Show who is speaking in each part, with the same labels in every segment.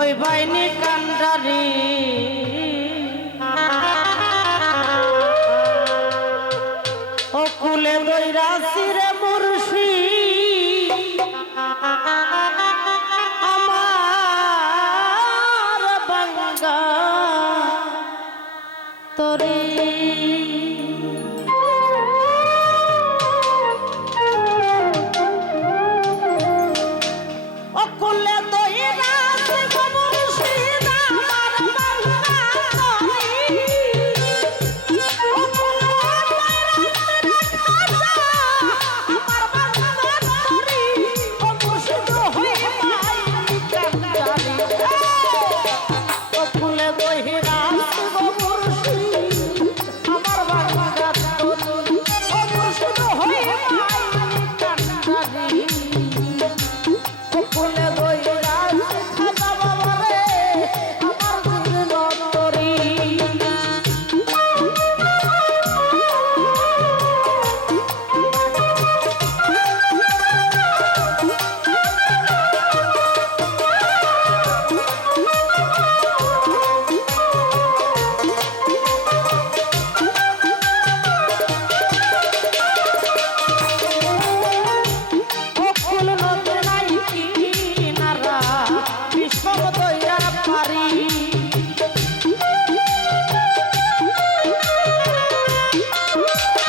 Speaker 1: ওই বাইনি কান্ডারি। ও কুলে ওই রাশি রে মুরশি। আমার বাঙ্গা তরী। Woo!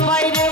Speaker 1: বাইরে